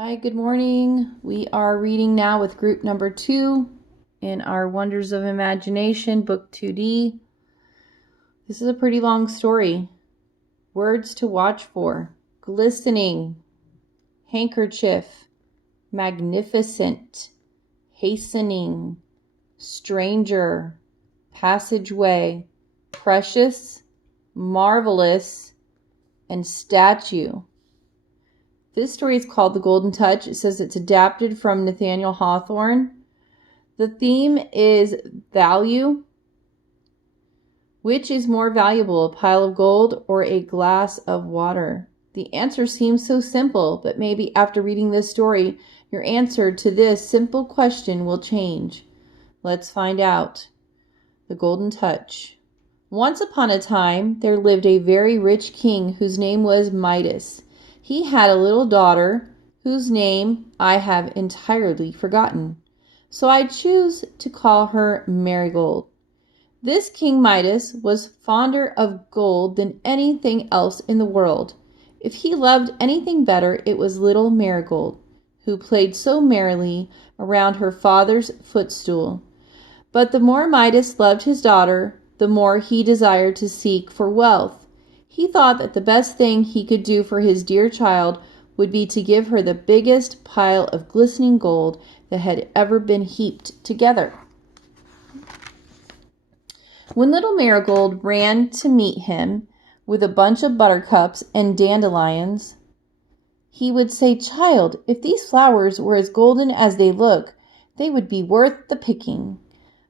Hi, good morning. We are reading now with group number 2 in our Wonders of Imagination, book 2D. This is a pretty long story. Words to watch for: glistening, handkerchief, magnificent, hastening, stranger, passageway, precious, marvelous, and statue. This story is called The Golden Touch. It says it's adapted from Nathaniel Hawthorne. The theme is value. Which is more valuable, a pile of gold or a glass of water? The answer seems so simple, but maybe after reading this story, your answer to this simple question will change. Let's find out. The Golden Touch. Once upon a time, there lived a very rich king whose name was Midas. He had a little daughter whose name I have entirely forgotten, so I choose to call her Marigold. This King Midas was fonder of gold than anything else in the world. If he loved anything better, it was little Marigold, who played so merrily around her father's footstool. But the more Midas loved his daughter, the more he desired to seek for wealth. He thought that the best thing he could do for his dear child would be to give her the biggest pile of glistening gold that had ever been heaped together. When little Marigold ran to meet him with a bunch of buttercups and dandelions, he would say, "Child, if these flowers were as golden as they look, they would be worth the picking."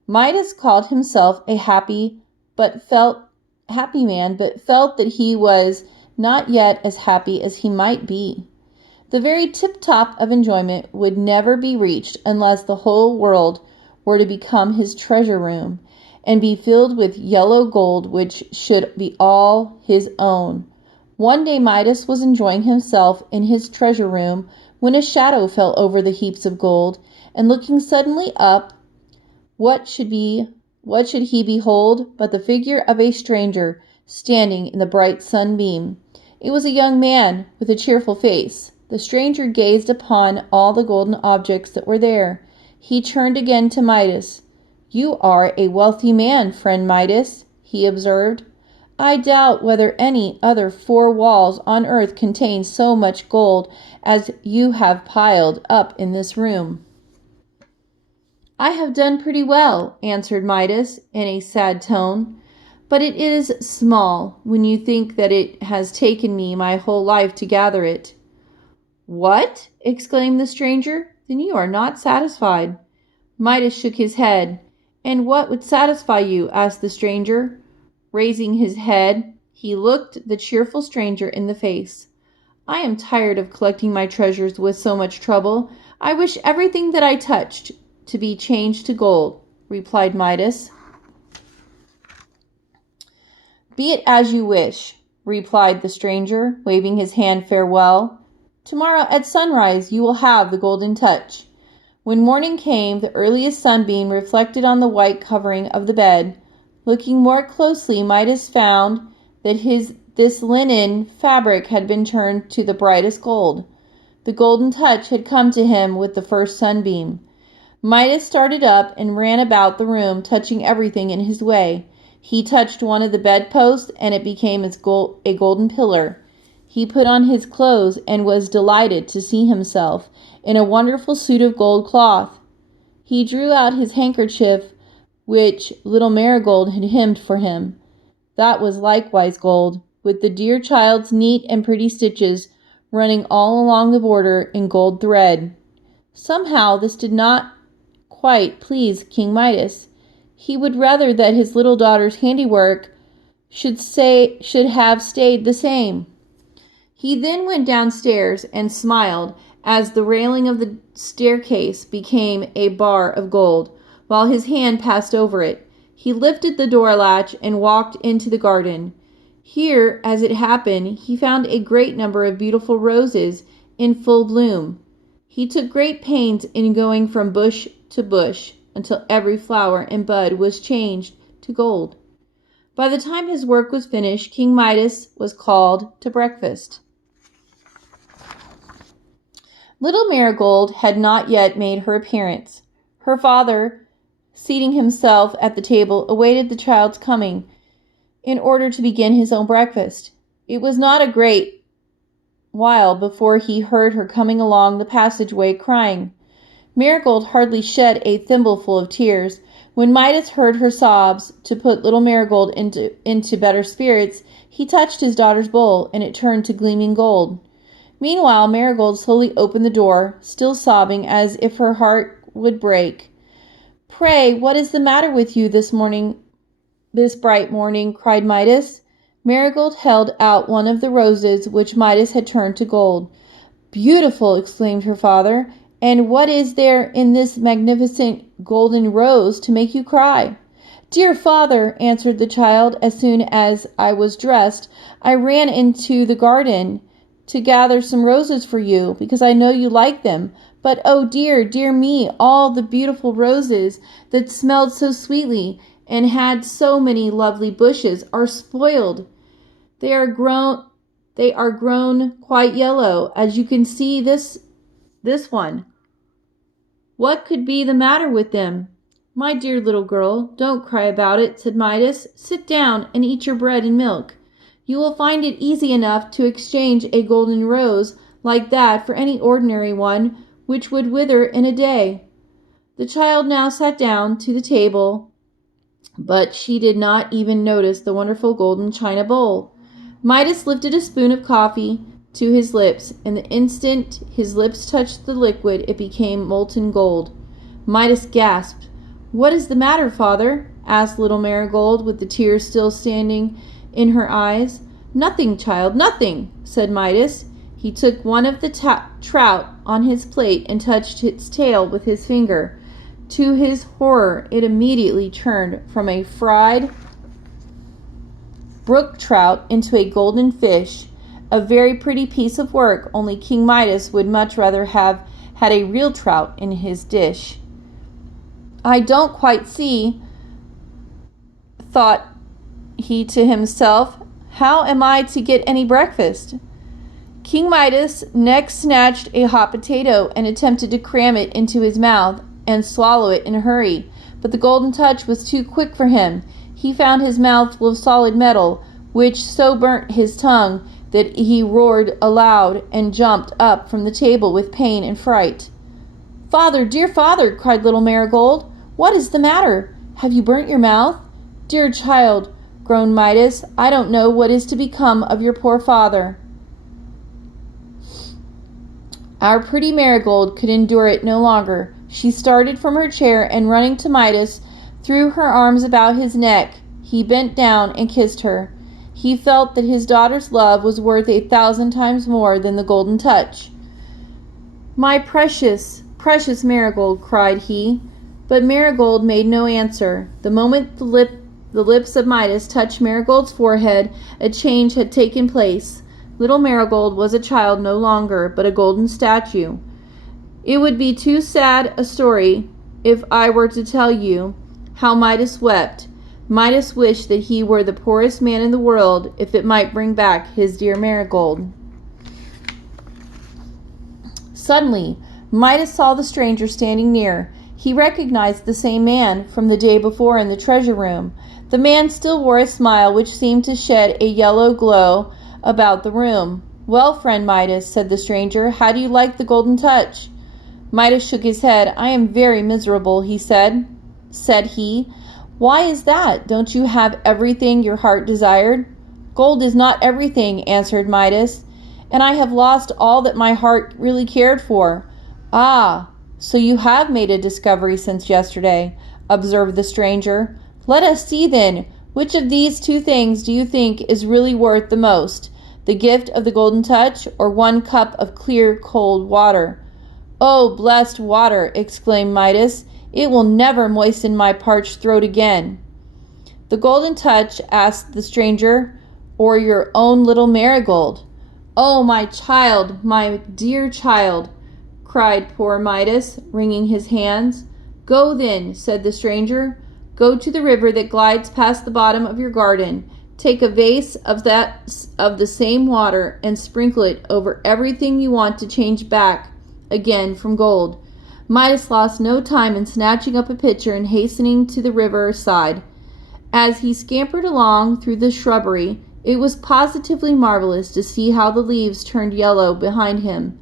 Midas called himself a happy man, but felt that he was not yet as happy as he might be. The very tip-top of enjoyment would never be reached unless the whole world were to become his treasure room and be filled with yellow gold, which should be all his own. One day Midas was enjoying himself in his treasure room when a shadow fell over the heaps of gold, and looking suddenly up, what should he behold but the figure of a stranger standing in the bright sunbeam? It was a young man with a cheerful face. The stranger gazed upon all the golden objects that were there. He turned again to Midas. "You are a wealthy man, friend Midas," he observed. "I doubt whether any other 4 walls on earth contain so much gold as you have piled up in this room." "I have done pretty well," answered Midas in a sad tone, "but it is small when you think that it has taken me my whole life to gather it." "What?" exclaimed the stranger. "Then you are not satisfied." Midas shook his head. "And what would satisfy you?" asked the stranger. Raising his head, he looked the cheerful stranger in the face. "I am tired of collecting my treasures with so much trouble. I wish everything that I touched to be changed to gold," replied Midas. "Be it as you wish," replied the stranger, waving his hand farewell. "Tomorrow at sunrise you will have the Golden Touch." When morning came, the earliest sunbeam reflected on the white covering of the bed. Looking more closely, Midas found that this linen fabric had been turned to the brightest gold. The Golden Touch had come to him with the first sunbeam. Midas started up and ran about the room, touching everything in his way. He touched one of the bedposts, and it became a golden pillar. He put on his clothes and was delighted to see himself in a wonderful suit of gold cloth. He drew out his handkerchief, which little Marigold had hemmed for him. That was likewise gold, with the dear child's neat and pretty stitches running all along the border in gold thread. Somehow this did not quite please King Midas. He would rather that his little daughter's handiwork should have stayed the same. He then went downstairs and smiled as the railing of the staircase became a bar of gold, while his hand passed over it. He lifted the door latch and walked into the garden. Here, as it happened, he found a great number of beautiful roses in full bloom. He took great pains in going from bush to bush until every flower and bud was changed to gold. By the time his work was finished, King Midas was called to breakfast. Little Marigold had not yet made her appearance. Her father, seating himself at the table, awaited the child's coming in order to begin his own breakfast. It was not a great while before he heard her coming along the passageway crying. Marigold hardly shed a thimbleful of tears. When Midas heard her sobs, to put little Marigold into better spirits, he touched his daughter's bowl, and it turned to gleaming gold. Meanwhile, Marigold slowly opened the door, still sobbing as if her heart would break. "Pray, what is the matter with you this bright morning?" cried Midas. Marigold held out one of the roses which Midas had turned to gold. "Beautiful!" exclaimed her father. "And what is there in this magnificent golden rose to make you cry?" "Dear father," answered the child, "as soon as I was dressed, I ran into the garden to gather some roses for you, because I know you like them. But oh dear, dear me, all the beautiful roses that smelled so sweetly and had so many lovely bushes are spoiled. They are grown quite yellow, as you can see this one. What could be the matter with them?" "My dear little girl, don't cry about it," said Midas. "Sit down and eat your bread and milk. You will find it easy enough to exchange a golden rose like that for any ordinary one, which would wither in a day." The child now sat down to the table, but she did not even notice the wonderful golden china bowl. Midas lifted a spoon of coffee to his lips, and the instant his lips touched the liquid, it became molten gold. Midas gasped. "What is the matter, father?" asked little Marigold, with the tears still standing in her eyes. "Nothing, child, nothing," said Midas. He took one of the trout on his plate and touched its tail with his finger. To his horror, it immediately turned from a fried brook trout into a golden fish. A very pretty piece of work, only King Midas would much rather have had a real trout in his dish. "I don't quite see," thought he to himself, "how am I to get any breakfast?" King Midas next snatched a hot potato and attempted to cram it into his mouth and swallow it in a hurry, but the golden touch was too quick for him. He found his mouth full of solid metal, which so burnt his tongue that he roared aloud and jumped up from the table with pain and fright. "Father, dear father," cried little Marigold, "what is the matter? Have you burnt your mouth?" "Dear child," groaned Midas, "I don't know what is to become of your poor father." Our pretty Marigold could endure it no longer. She started from her chair and, running to Midas, threw her arms about his neck. He bent down and kissed her. He felt that his daughter's love was worth 1,000 times more than the golden touch. "My precious, precious Marigold," cried he. But Marigold made no answer. The moment the lips of Midas touched Marigold's forehead, a change had taken place. Little Marigold was a child no longer, but a golden statue. It would be too sad a story if I were to tell you how Midas wept. Midas wished that he were the poorest man in the world, if it might bring back his dear Marigold. Suddenly, Midas saw the stranger standing near. He recognized the same man from the day before in the treasure room. The man still wore a smile which seemed to shed a yellow glow about the room. "Well, friend Midas," said the stranger, "how do you like the golden touch?" Midas shook his head. "I am very miserable," he said. Said he, "Why is that? Don't you have everything your heart desired?" "Gold is not everything," answered Midas, "and I have lost all that my heart really cared for." "Ah, so you have made a discovery since yesterday," observed the stranger. "Let us see, then. Which of these two things do you think is really worth the most? The gift of the golden touch, or 1 cup of clear, cold water?" "Oh, blessed water!" exclaimed Midas. "It will never moisten my parched throat again." "The golden touch," asked the stranger, "or your own little Marigold?" "Oh, my child, my dear child!" cried poor Midas, wringing his hands. "Go then," said the stranger. "Go to the river that glides past the bottom of your garden. Take a vase of the same water and sprinkle it over everything you want to change back again from gold. Midas lost no time in snatching up a pitcher and hastening to the river side. As he scampered along through the shrubbery, it was positively marvelous to see how the leaves turned yellow behind him.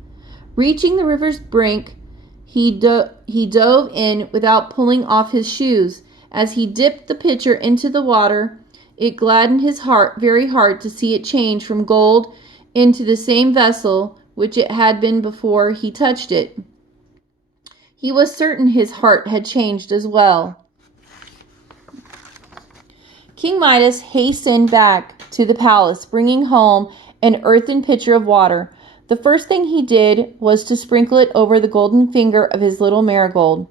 Reaching the river's brink, he dove in without pulling off his shoes. As he dipped the pitcher into the water, it gladdened his heart very hard to see it change from gold into the same vessel which it had been before he touched it. He was certain his heart had changed as well. King Midas hastened back to the palace, bringing home an earthen pitcher of water. The first thing he did was to sprinkle it over the golden finger of his little Marigold.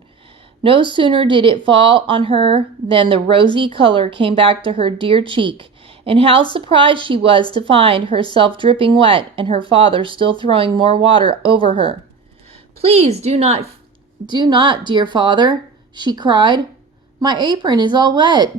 No sooner did it fall on her than the rosy color came back to her dear cheek, and how surprised she was to find herself dripping wet and her father still throwing more water over her. "Please do not, dear father," she cried. "My apron is all wet."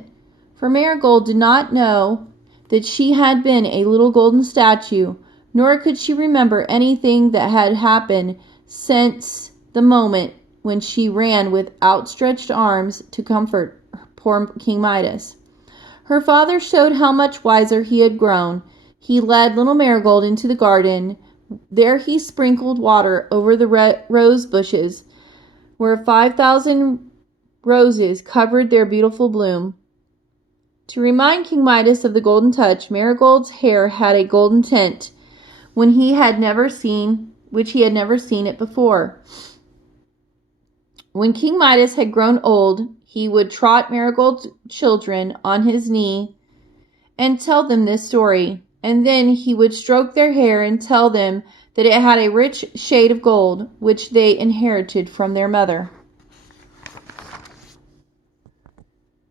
For Marigold did not know that she had been a little golden statue, nor could she remember anything that had happened since the moment when she ran with outstretched arms to comfort poor King Midas. Her father showed how much wiser he had grown. He led little Marigold into the garden. There he sprinkled water over the rose bushes, where 5,000 roses covered their beautiful bloom. To remind King Midas of the golden touch, Marigold's hair had a golden tint, which he had never seen it before. When King Midas had grown old, he would trot Marigold's children on his knee and tell them this story, and then he would stroke their hair and tell them that it had a rich shade of gold, which they inherited from their mother.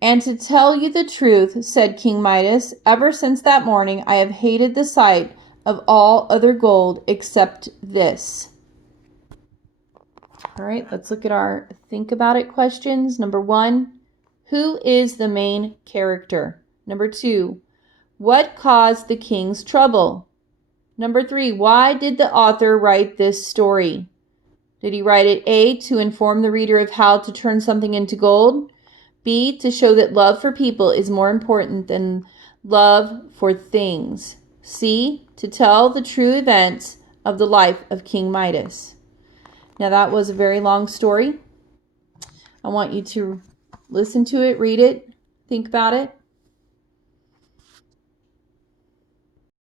"And to tell you the truth," said King Midas, "ever since that morning I have hated the sight of all other gold except this." All right, let's look at our think about it questions. Number 1, who is the main character? Number 2, what caused the king's trouble? Number 3, why did the author write this story? Did he write it A, to inform the reader of how to turn something into gold? B, to show that love for people is more important than love for things? C, to tell the true events of the life of King Midas? Now that was a very long story. I want you to listen to it, read it, think about it.